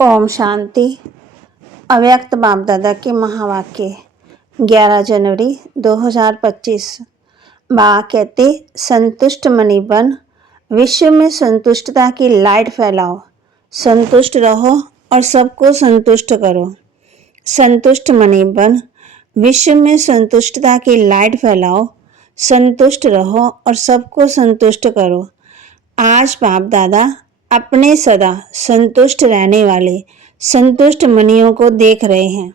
ओम शांति। अव्यक्त बाप दादा के महावाक्य 11 जनवरी 2025। बाबा कहते, संतुष्ट मनी बन, विश्व में संतुष्टता की लाइट फैलाओ। संतुष्ट रहो और सबको संतुष्ट करो। संतुष्ट मनी बन, विश्व में संतुष्टता की लाइट फैलाओ। संतुष्ट रहो और सबको संतुष्ट करो। आज बाप दादा अपने सदा संतुष्ट रहने वाले संतुष्ट मनियों को देख रहे हैं।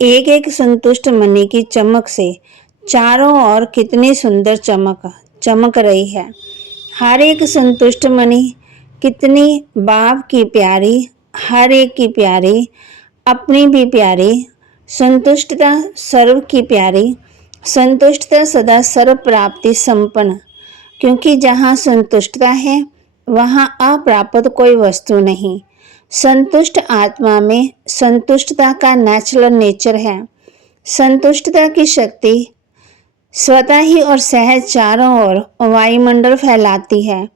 एक एक संतुष्ट मनी की चमक से चारों ओर कितनी सुंदर चमक रही है। हर एक संतुष्ट मनी कितनी बाप की प्यारी, हर एक की प्यारी, अपनी भी प्यारी। संतुष्टता सर्व की प्यारी, संतुष्टता सदा सर्व प्राप्ति संपन्न। क्योंकि जहाँ संतुष्टता है वहाँ अप्राप्त कोई वस्तु नहीं। संतुष्ट आत्मा में संतुष्टता का नेचुरल नेचर है। संतुष्टता की शक्ति स्वतः ही और सहज चारों ओर वायुमंडल फैलाती है।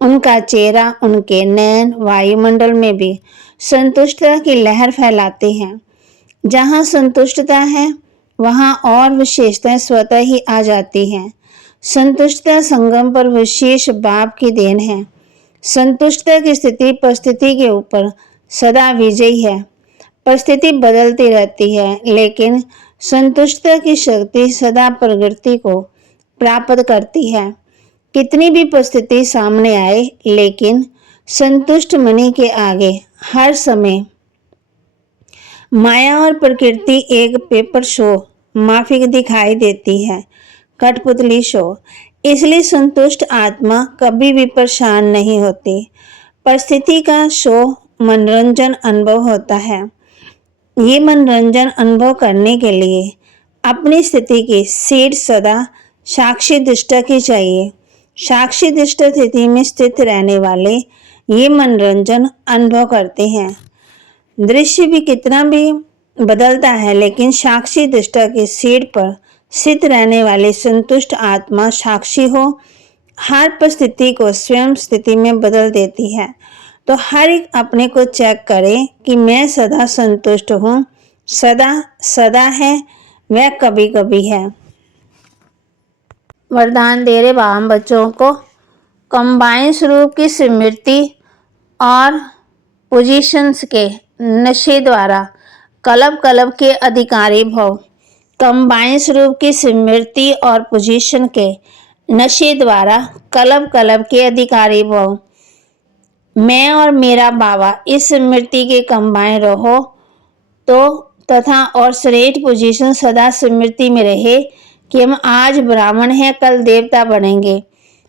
उनका चेहरा, उनके नयन वायुमंडल में भी संतुष्टता की लहर फैलाते हैं। जहाँ संतुष्टता है वहाँ और विशेषताएं स्वतः ही आ जाती हैं। संतुष्टता संगम पर विशेष बाप की देन है। संतुष्टता की स्थिति परिस्थिति के ऊपर सदा विजयी है। परिस्थिति बदलती रहती है, लेकिन संतुष्टता की शक्ति सदा प्रगति को प्राप्त करती है। कितनी भी परिस्थिति सामने आए, लेकिन संतुष्ट मनी के आगे हर समय माया और प्रकृति एक पेपर शो माफिक दिखाई देती है, कठपुतली शो। इसलिए संतुष्ट आत्मा कभी भी परेशान नहीं होती। परिस्थिति का शो मनोरंजन अनुभव होता है। ये मनोरंजन अनुभव करने के लिए अपनी स्थिति की सीट सदा साक्षी दृष्टा की चाहिए। साक्षी दृष्टा स्थिति में स्थित रहने वाले ये मनोरंजन अनुभव करते हैं। दृश्य भी कितना भी बदलता है, लेकिन साक्षी दृष्टा की सीट पर स्थित रहने वाले संतुष्ट आत्मा साक्षी हो हर परिस्थिति को स्वयं स्थिति में बदल देती है। तो हर एक अपने को चेक करे कि मैं सदा संतुष्ट हूँ। सदा सदा है, वह कभी कभी है। वरदान दे रहे बाम बच्चों को कंबाइन स्वरूप की स्मृति और पोजीशंस के नशे द्वारा कलब कलब के अधिकारी भव। कंबाइन स्वरूप की स्मृति और पोजीशन के नशे द्वारा कलब कलब के अधिकारी भव। मैं और मेरा बाबा इस स्मृति के कंबाइन रहो तो तथा और श्रेष्ठ पोजीशन सदा स्मृति में रहे कि हम आज ब्राह्मण हैं, कल देवता बनेंगे।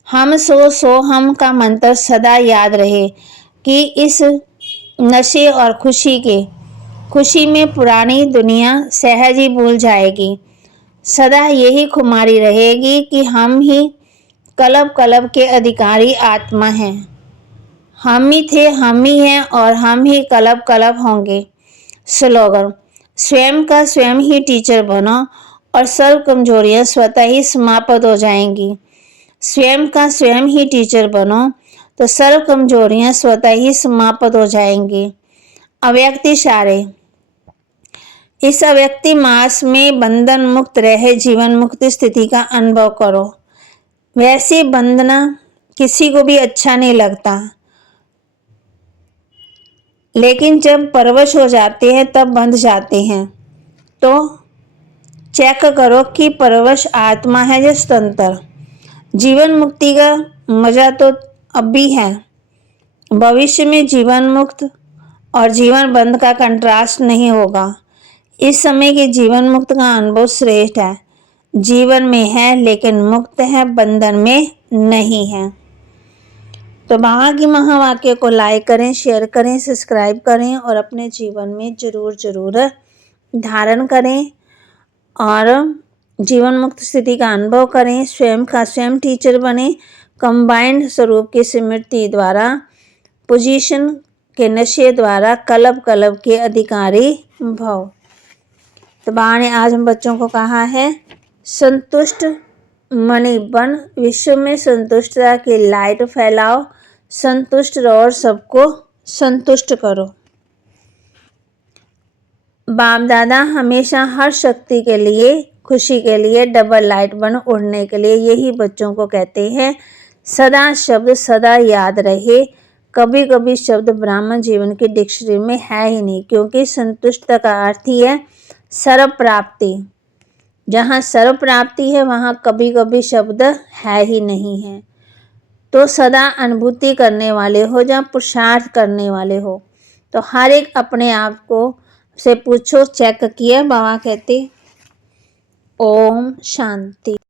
हम सो हम का मंत्र सदा याद रहे कि इस नशे और खुशी में पुरानी दुनिया सहज ही भूल जाएगी। सदा यही खुमारी रहेगी कि हम ही कलब कलब के अधिकारी आत्मा हैं। हम ही थे, हम ही हैं और हम ही कलब कलब होंगे। स्लोगन, स्वयं का स्वयं ही टीचर बनो और सर्व कमजोरियां स्वतः ही समाप्त हो जाएंगी। स्वयं का स्वयं ही टीचर बनो तो सर्व कमजोरियां स्वतः ही समाप्त हो जाएंगी। अव्यक्त इशारे, इस अव्यक्ति मास में बंधन मुक्त रहे जीवन मुक्त स्थिति का अनुभव करो। वैसे बंधना किसी को भी अच्छा नहीं लगता, लेकिन जब परवश हो जाते हैं तब बंध जाते हैं। तो चेक करो कि परवश आत्मा है या स्वतंत्र। जीवन मुक्ति का मजा तो अब भी है, भविष्य में जीवन मुक्त और जीवन बंद का कंट्रास्ट नहीं होगा। इस समय के जीवन मुक्त का अनुभव श्रेष्ठ है। जीवन में है लेकिन मुक्त है, बंधन में नहीं है। तो बाबा की महावाक्य को लाइक करें, शेयर करें, सब्सक्राइब करें और अपने जीवन में जरूर धारण करें और जीवन मुक्त स्थिति का अनुभव करें। स्वयं का स्वयं टीचर बने। कंबाइंड स्वरूप की स्मृति द्वारा, पोजीशन के नशे द्वारा कलब कलब के अधिकारी भव। तो बाबा ने आज हम बच्चों को कहा है, संतुष्ट मणि बन, विश्व में संतुष्टता की लाइट फैलाओ। संतुष्ट रहो और सबको संतुष्ट करो। बाप दादा हमेशा हर शक्ति के लिए, खुशी के लिए, डबल लाइट बन उड़ने के लिए यही बच्चों को कहते हैं। सदा शब्द सदा याद रहे। कभी कभी शब्द ब्राह्मण जीवन की डिक्शनरी में है ही नहीं, क्योंकि संतुष्ट का अर्थ ही है सर्व प्राप्ति। जहाँ सर्व प्राप्ति है वहाँ कभी कभी शब्द है ही नहीं है। तो सदा अनुभूति करने वाले हो या पुरुषार्थ करने वाले हो, तो हर एक अपने आप को से पूछो, चेक किया। बाबा कहते ओम शांति।